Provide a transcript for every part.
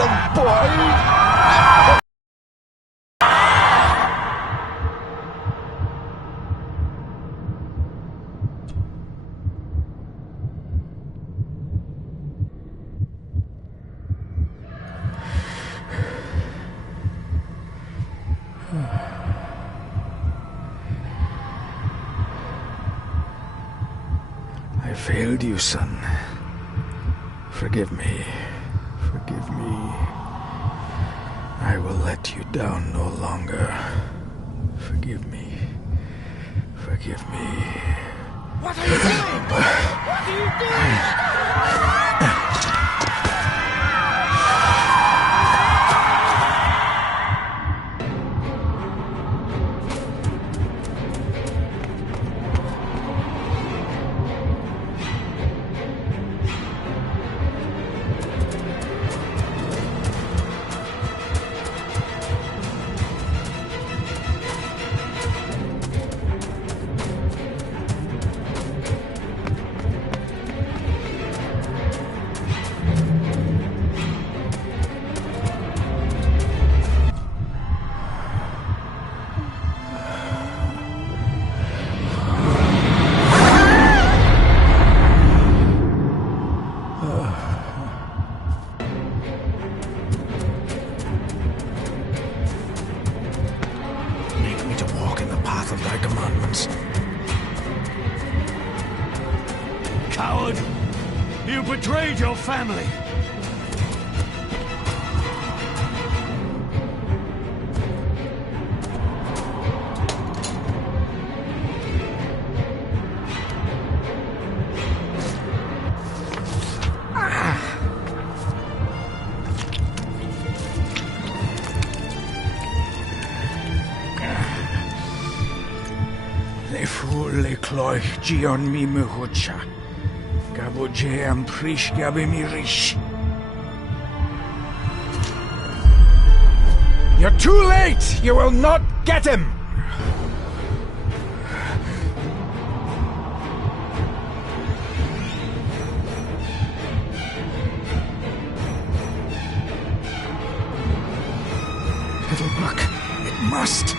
little boy! I failed you, son. Forgive me. Forgive me. I will let you down no longer. Forgive me. Forgive me. What are you doing? What are you doing? Coward! You betrayed your family! Le fur le cloich gion mi mehucha. Gaboje am prish gabe mi rish. You're too late! You will not get him! It'll work. It must.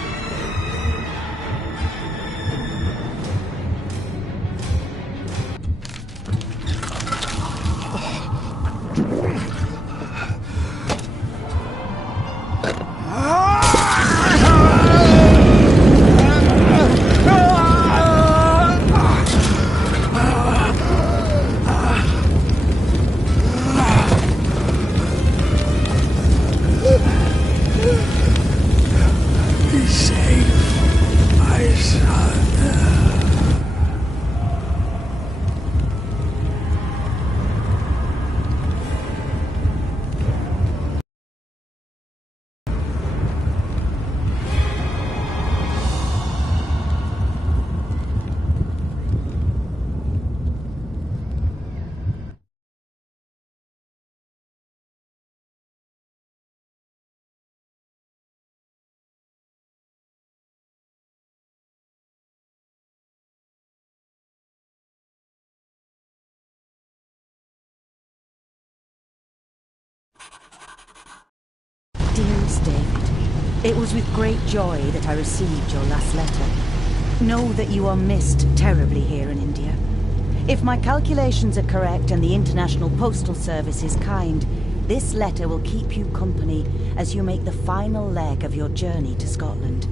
Dearest David, it was with great joy that I received your last letter. Know that you are missed terribly here in India. If my calculations are correct and the International Postal Service is kind, this letter will keep you company as you make the final leg of your journey to Scotland.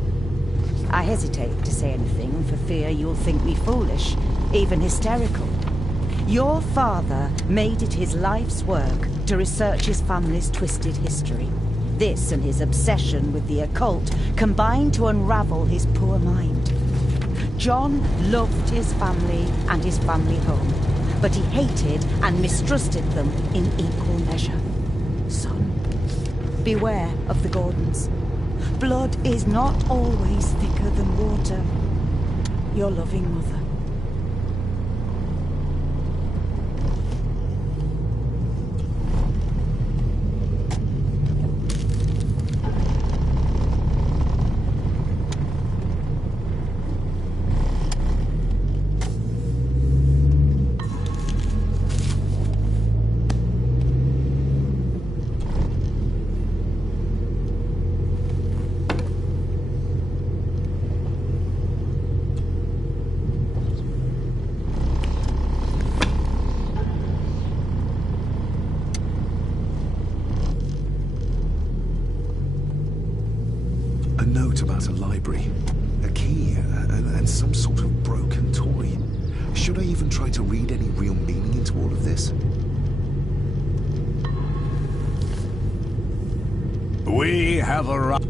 I hesitate to say anything for fear you'll think me foolish, even hysterical. Your father made it his life's work to research his family's twisted history. This and his obsession with the occult combined to unravel his poor mind. John loved his family and his family home, but he hated and mistrusted them in equal measure. Son, beware of the Gordons. Blood is not always thicker than water. Your loving mother. note about a library, a key, and some sort of broken toy. Should I even try to read any real meaning into all of this? We have arrived.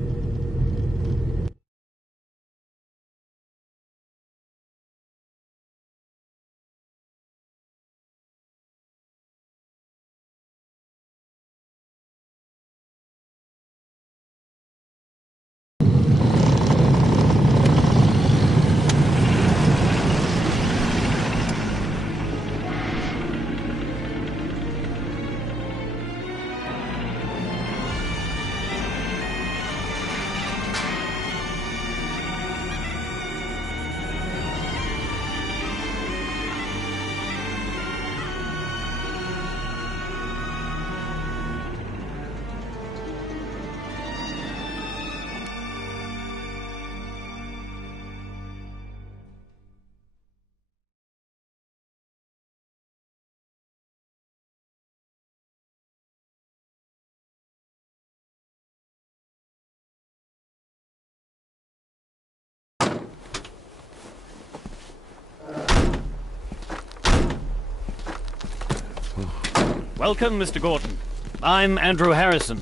Welcome, Mr. Gordon. I'm Andrew Harrison.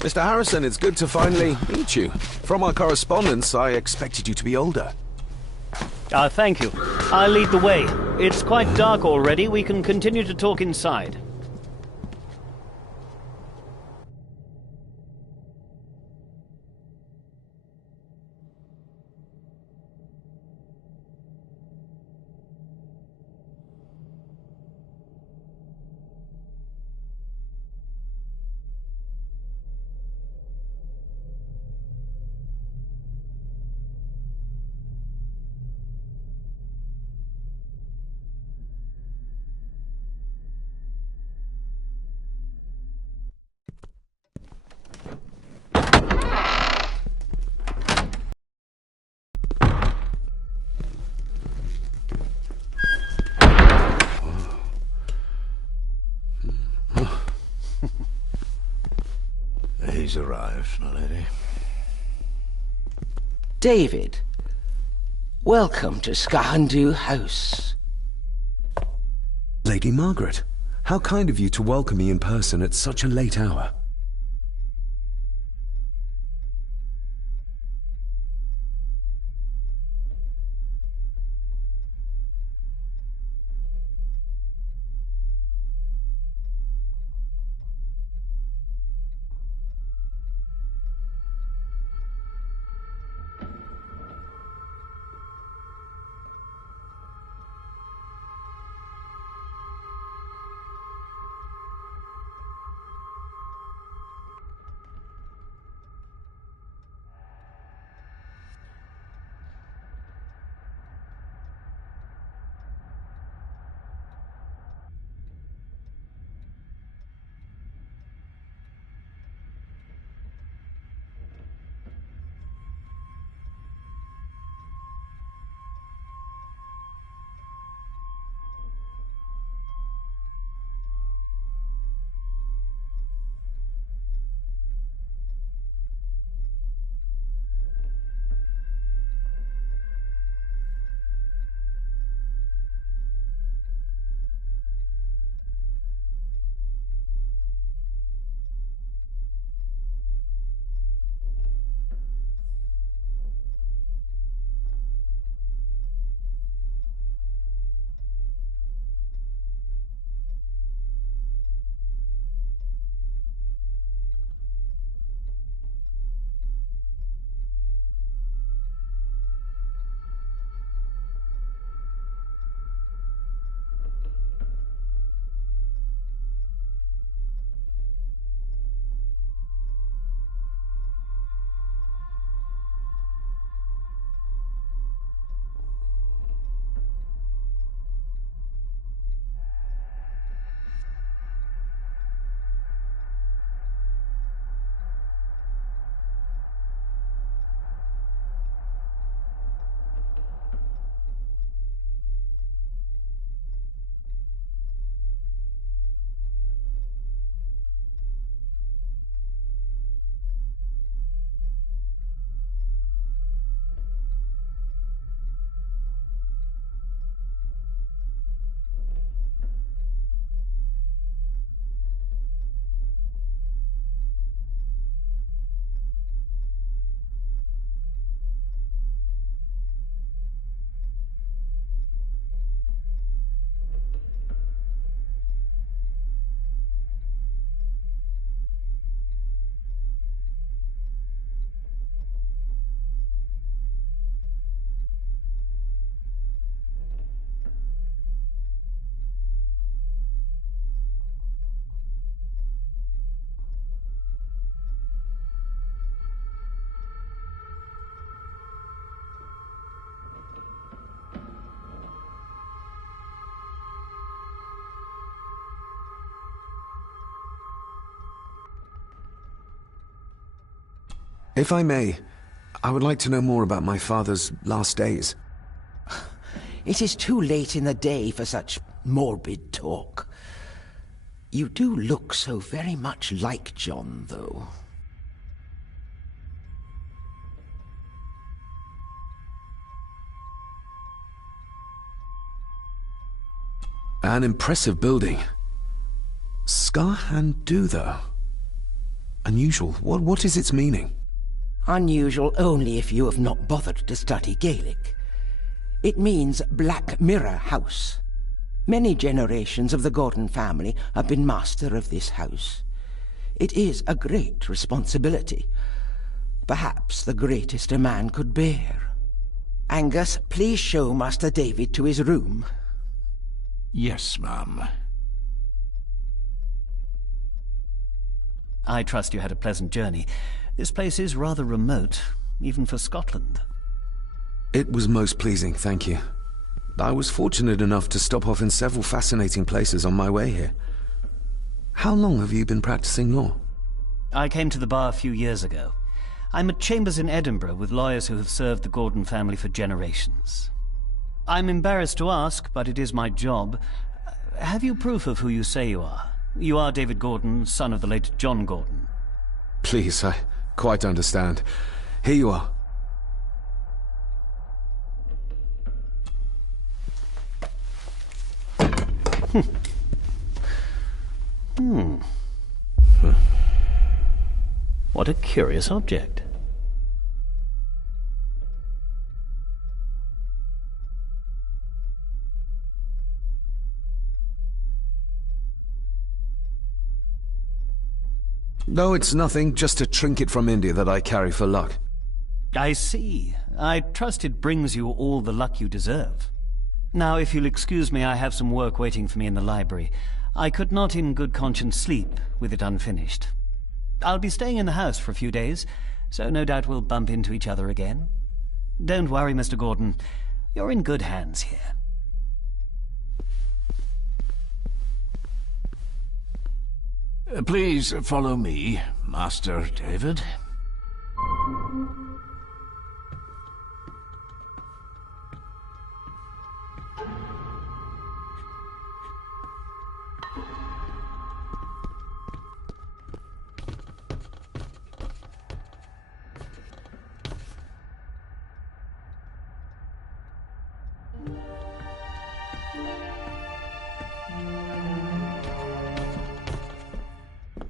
Mr. Harrison, it's good to finally meet you. From our correspondence, I expected you to be older. Thank you. I'll lead the way. It's quite dark already. We can continue to talk inside. He's arrived, my lady. David, welcome to Skahandu House. Lady Margaret, how kind of you to welcome me in person at such a late hour. If I may, I would like to know more about my father's last days. It is too late in the day for such morbid talk. You do look so very much like John, though. An impressive building. Skahandu, though. Unusual. What is its meaning? Unusual only if you have not bothered to study Gaelic. It means Black Mirror House. Many generations of the Gordon family have been master of this house. It is a great responsibility. Perhaps the greatest a man could bear. Angus, please show Master David to his room. Yes, ma'am. I trust you had a pleasant journey. This place is rather remote, even for Scotland. It was most pleasing, thank you. I was fortunate enough to stop off in several fascinating places on my way here. How long have you been practicing law? I came to the bar a few years ago. I'm at chambers in Edinburgh with lawyers who have served the Gordon family for generations. I'm embarrassed to ask, but it is my job. Have you proof of who you say you are? You are David Gordon, son of the late John Gordon. Please, I quite understand. Here you are. What a curious object. No, it's nothing, just a trinket from India that I carry for luck. I see. I trust it brings you all the luck you deserve. Now, if you'll excuse me, I have some work waiting for me in the library. I could not in good conscience sleep with it unfinished. I'll be staying in the house for a few days, so no doubt we'll bump into each other again. Don't worry, Mr. Gordon. You're in good hands here. Please follow me, Master David.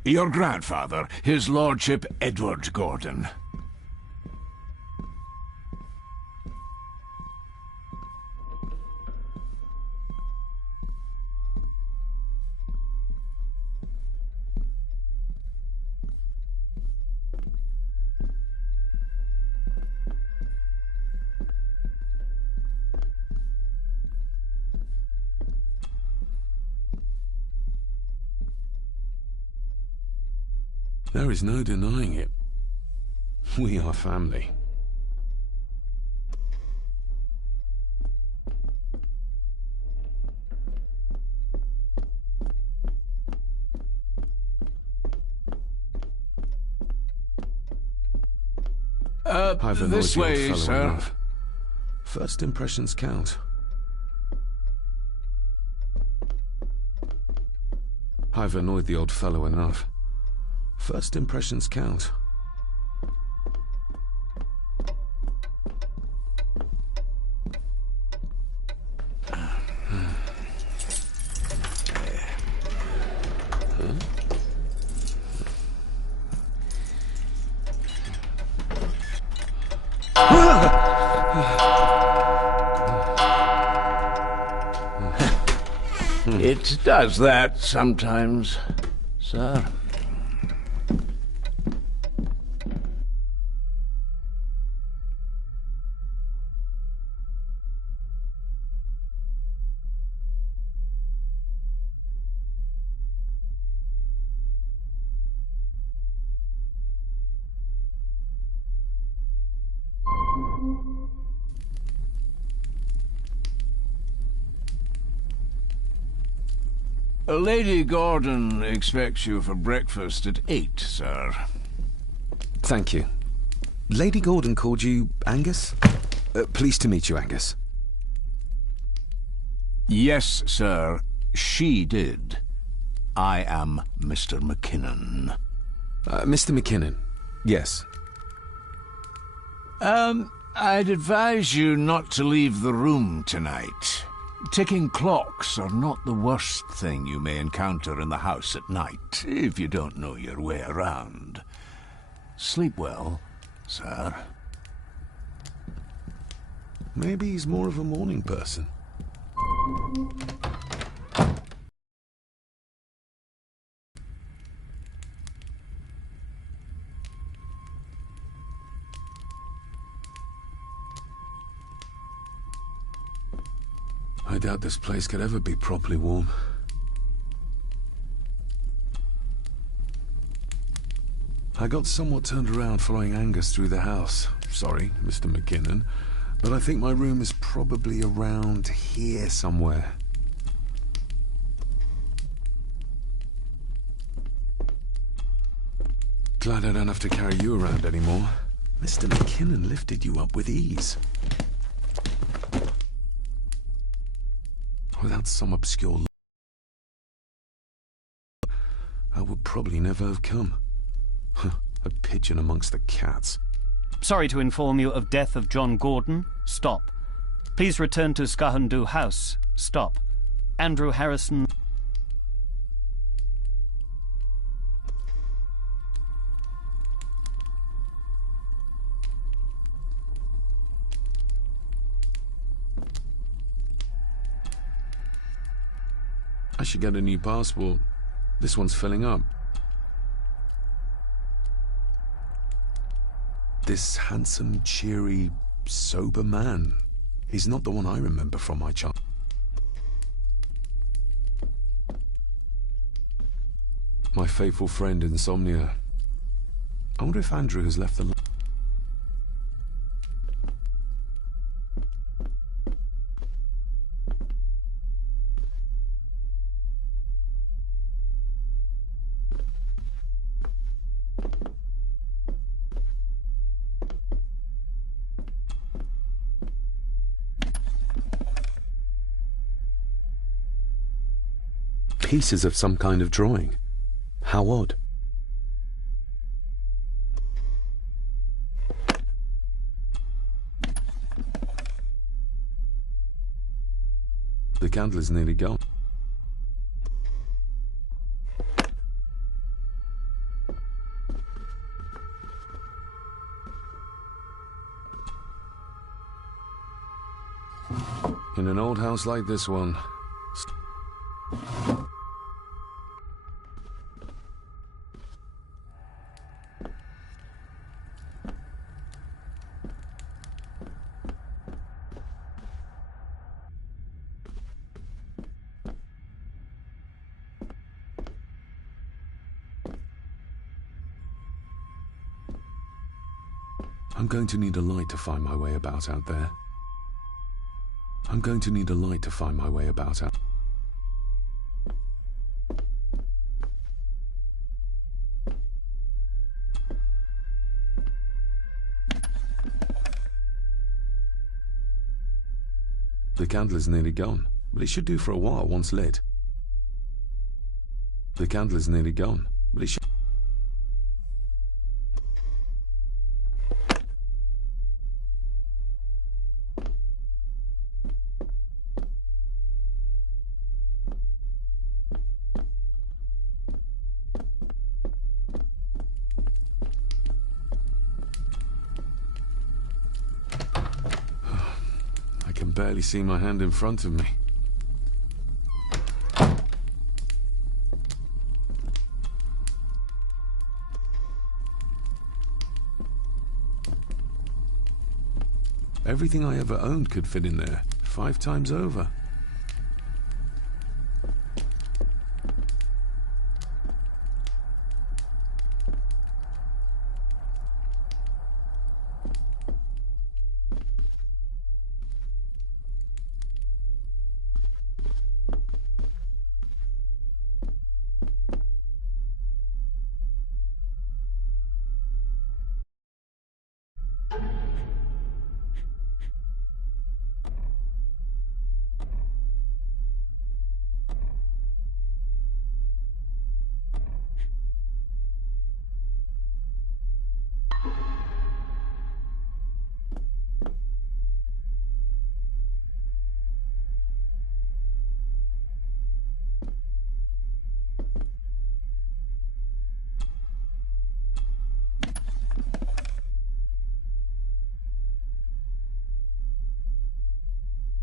Your grandfather, his lordship Edward Gordon. There is no denying it. We are family. I've annoyed This the old way, fellow sir. enough. First impressions count. I've annoyed the old fellow enough. First impressions count. It does that sometimes, sir. Lady Gordon expects you for breakfast at 8, sir. Thank you. Lady Gordon called you Angus? Pleased to meet you, Angus. Yes, sir, she did. I am Mr. McKinnon. Mr. McKinnon, yes. I'd advise you not to leave the room tonight. Ticking clocks are not the worst thing you may encounter in the house at night, if you don't know your way around. Sleep well, sir. Maybe he's more of a morning person. I doubt this place could ever be properly warm. I got somewhat turned around following Angus through the house. Sorry, Mr. McKinnon, but I think my room is probably around here somewhere. Glad I don't have to carry you around anymore. Mr. McKinnon lifted you up with ease. Without some obscure I would probably never have come. A pigeon amongst the cats. Sorry to inform you of death of John Gordon. Stop. Please return to Skahandu House. Stop. Andrew Harrison. I should get a new passport. This one's filling up. This handsome, cheery, sober man. He's not the one I remember from my child. My faithful friend Insomnia. I wonder if Andrew has left the... Pieces of some kind of drawing. How odd. The candle is nearly gone. In an old house like this one, I'm going to need a light to find my way about out there. I'm going to need a light to find my way about out. The candle is nearly gone, but it should do for a while once lit. The candle is nearly gone, but it should... I can barely see my hand in front of me. Everything I ever owned could fit in there, 5 times over.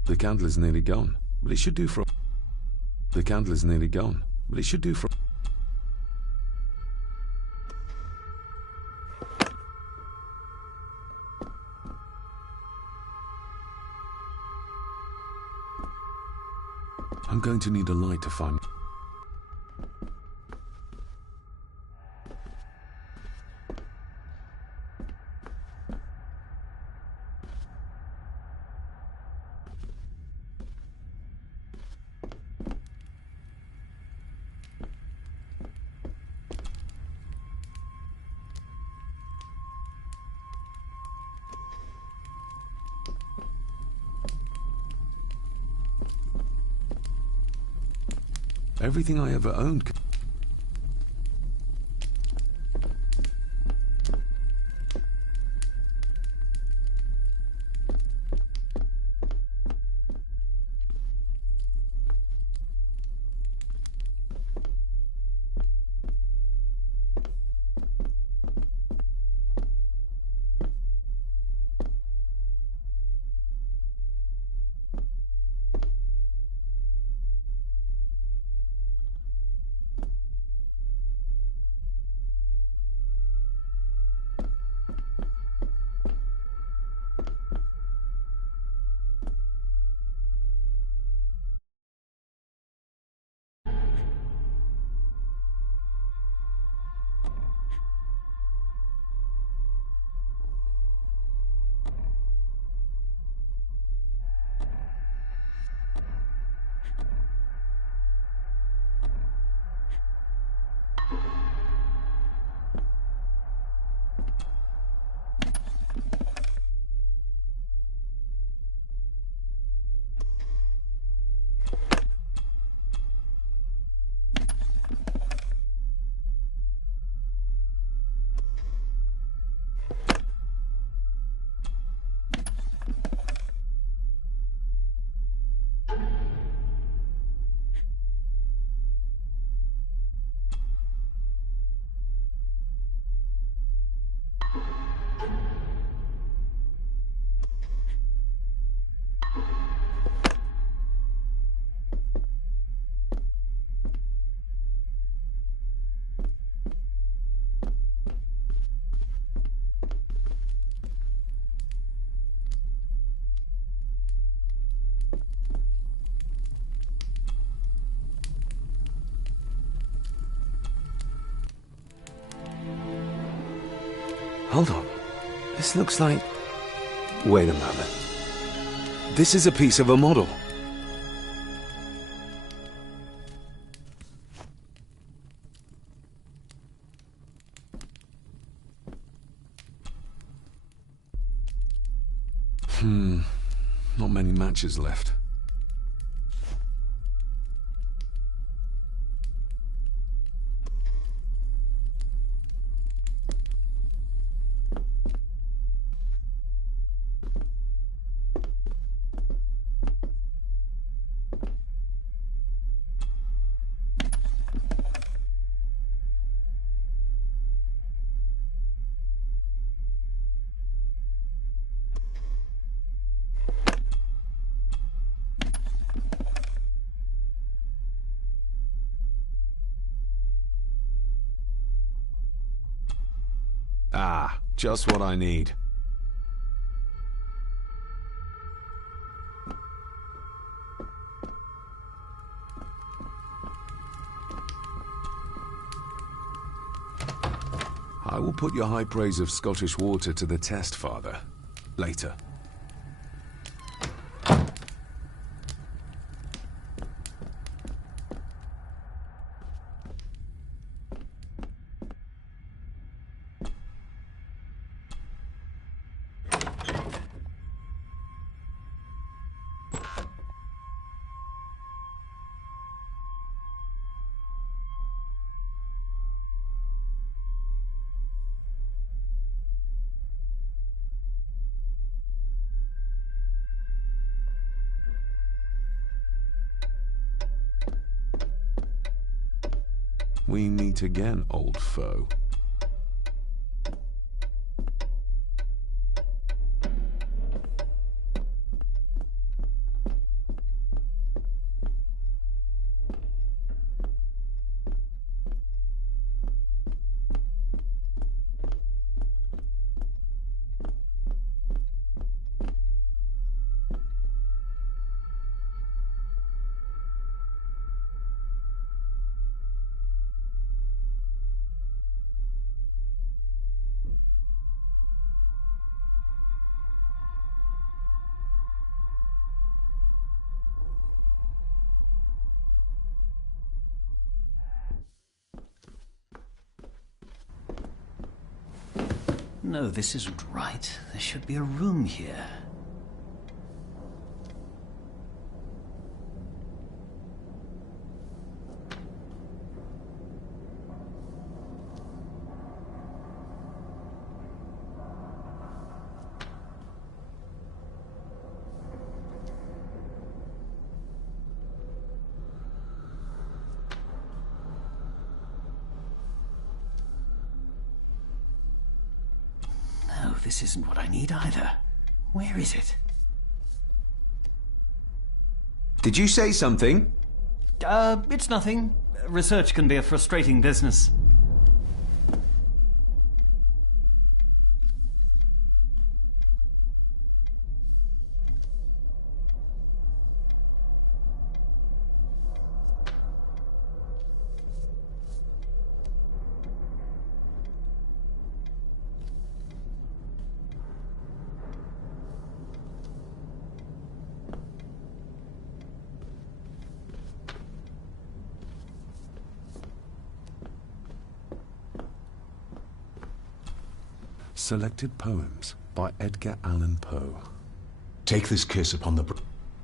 The candle is nearly gone, but it should do for... The candle is nearly gone, but it should do for... I'm going to need a light to find... Everything I ever owned... Hold on. This looks like... Wait a moment. This is a piece of a model. Not many matches left. Ah, just what I need. I will put your high praise of Scottish water to the test, Father. Later. We meet again, old foe. No, this isn't right. There should be a room here. No, this isn't what I need either. Where is it? Did you say something? It's nothing. Research can be a frustrating business. Selected Poems by Edgar Allan Poe. Take this kiss upon the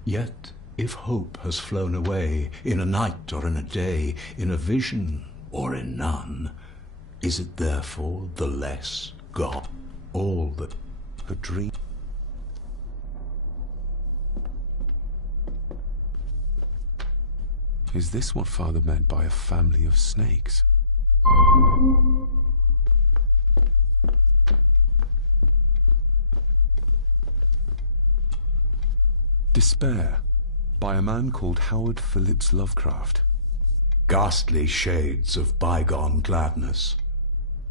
Yet, if hope has flown away, in a night or in a day, in a vision or in none, is it therefore the less God? All that A dream. Is this what Father meant by a family of snakes? Despair, by a man called Howard Phillips Lovecraft. ghastly shades of bygone gladness,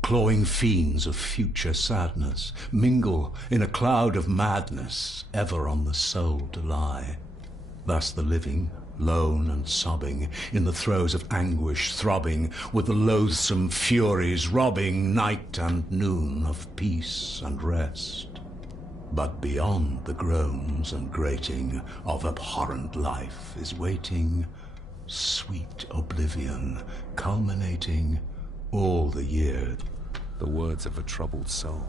clawing fiends of future sadness, mingle in a cloud of madness, ever on the soul to lie. Thus the living, lone and sobbing, in the throes of anguish throbbing, with the loathsome furies robbing night and noon of peace and rest. But beyond the groans and grating of abhorrent life is waiting sweet oblivion, culminating all the year. The words of a troubled soul.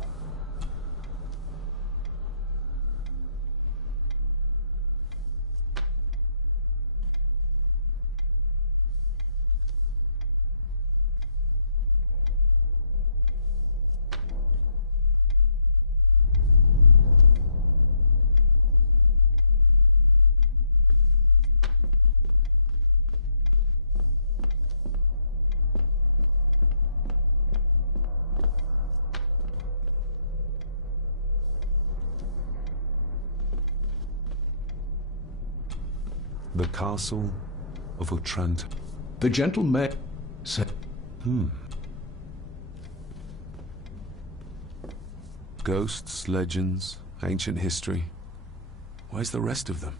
The Castle of Otranto. The gentle maid said, Ghosts, legends, ancient history. Where's the rest of them?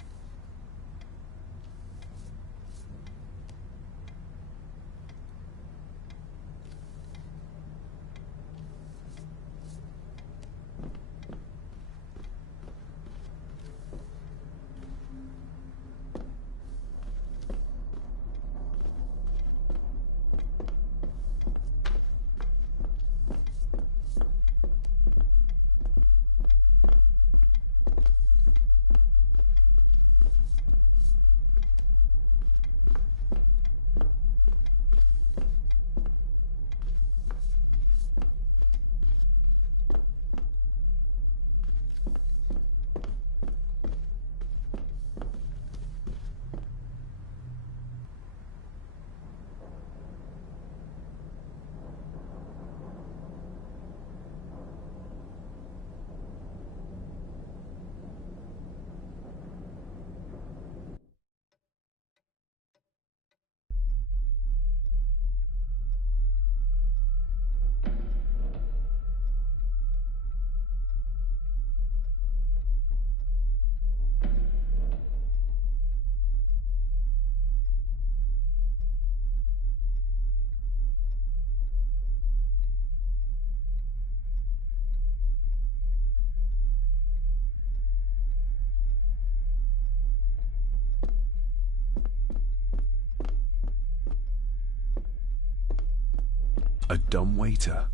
A dumb waiter,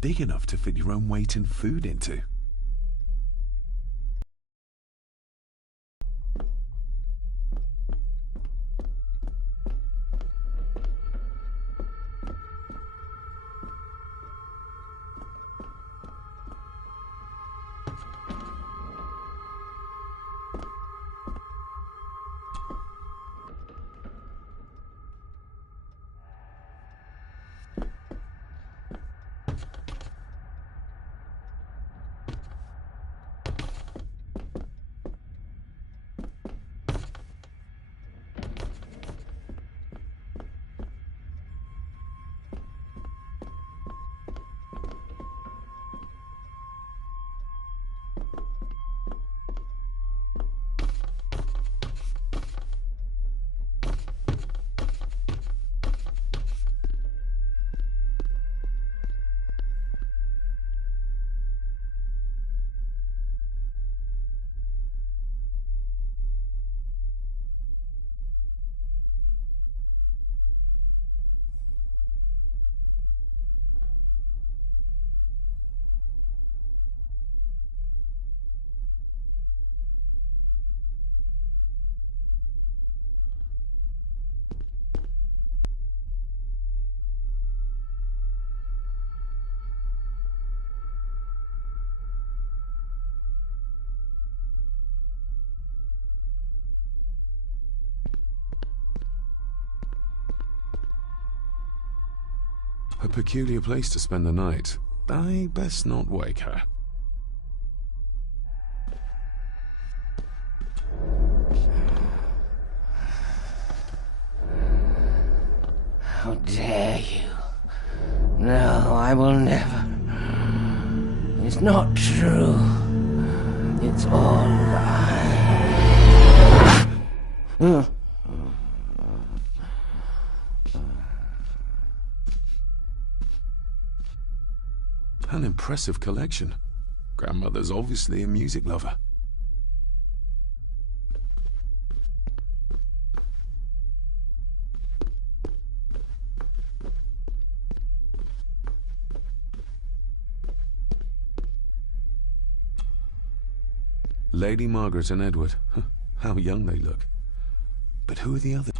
Big enough to fit your own weight in food into. A peculiar place to spend the night. I best not wake her. How dare you? No, I will never. It's not true. It's all lie. An impressive collection. Grandmother's obviously a music lover. Lady Margaret and Edward. How young they look. But who are the others?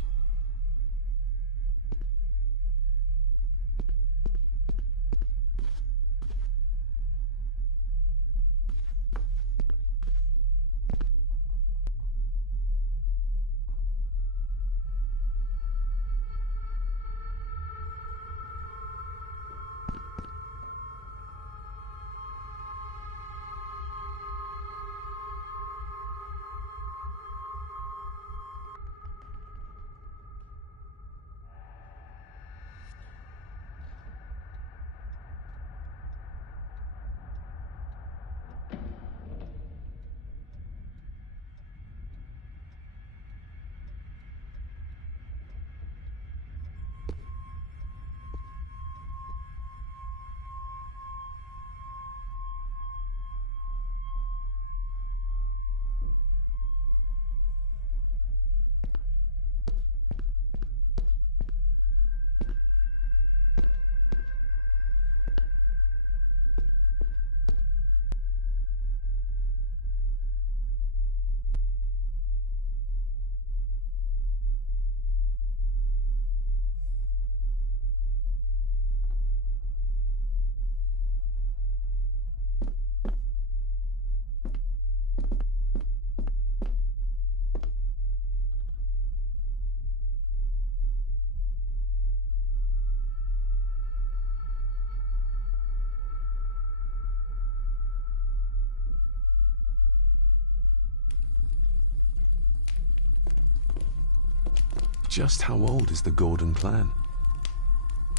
Just how old is the Gordon clan?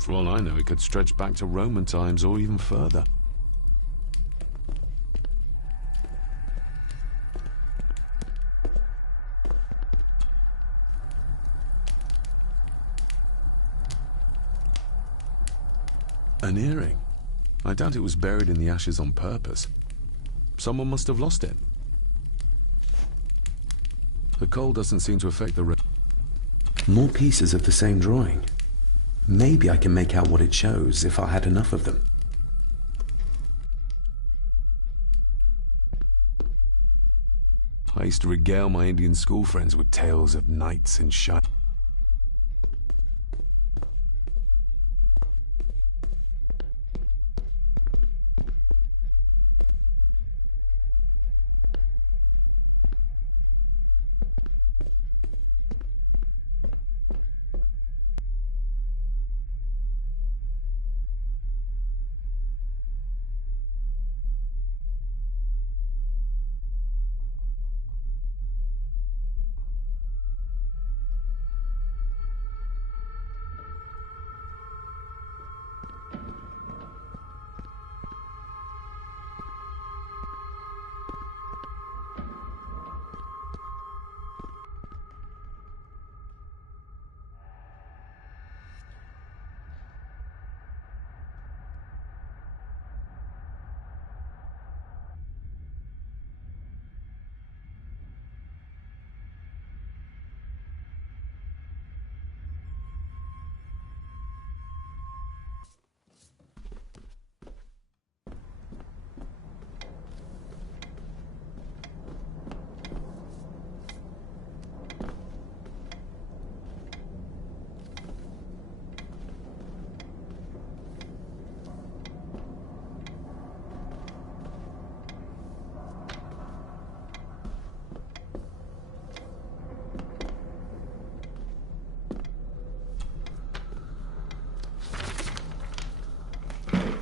For all I know, it could stretch back to Roman times or even further. An earring. I doubt it was buried in the ashes on purpose. Someone must have lost it. The cold doesn't seem to affect the... More pieces of the same drawing. Maybe I can make out what it shows if I had enough of them. I used to regale my Indian school friends with tales of knights in shine.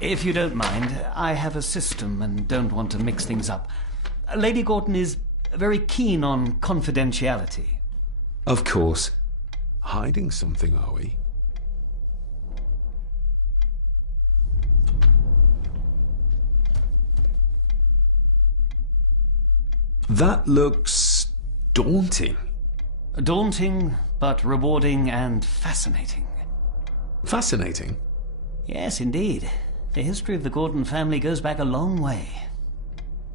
If you don't mind, I have a system and don't want to mix things up. Lady Gorton is very keen on confidentiality. Of course. Hiding something, are we? That looks daunting. Daunting, but rewarding and fascinating. Fascinating? Yes, indeed. The history of the Gordon family goes back a long way.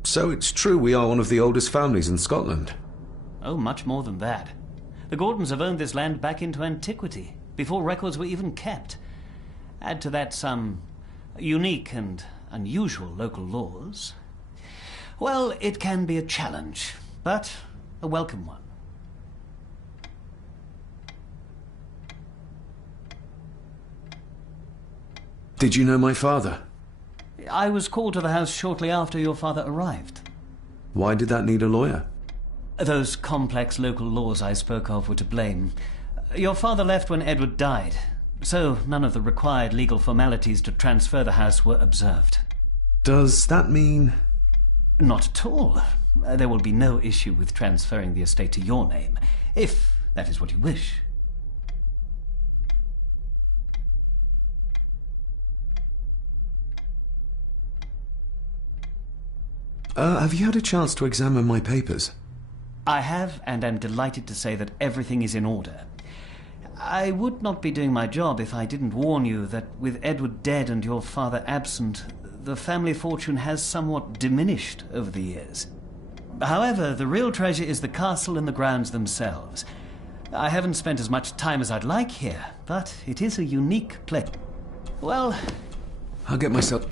So it's true we are one of the oldest families in Scotland? Oh, much more than that. The Gordons have owned this land back into antiquity, before records were even kept. Add to that some unique and unusual local laws. Well, it can be a challenge, but a welcome one. Did you know my father? I was called to the house shortly after your father arrived. Why did that need a lawyer? Those complex local laws I spoke of were to blame. Your father left when Edward died, so none of the required legal formalities to transfer the house were observed. Does that mean... Not at all. There will be no issue with transferring the estate to your name, if that is what you wish. Have you had a chance to examine my papers? I have, and am delighted to say that everything is in order. I would not be doing my job if I didn't warn you that with Edward dead and your father absent, the family fortune has somewhat diminished over the years. However, the real treasure is the castle and the grounds themselves. I haven't spent as much time as I'd like here, but it is a unique place. Well... I'll get myself...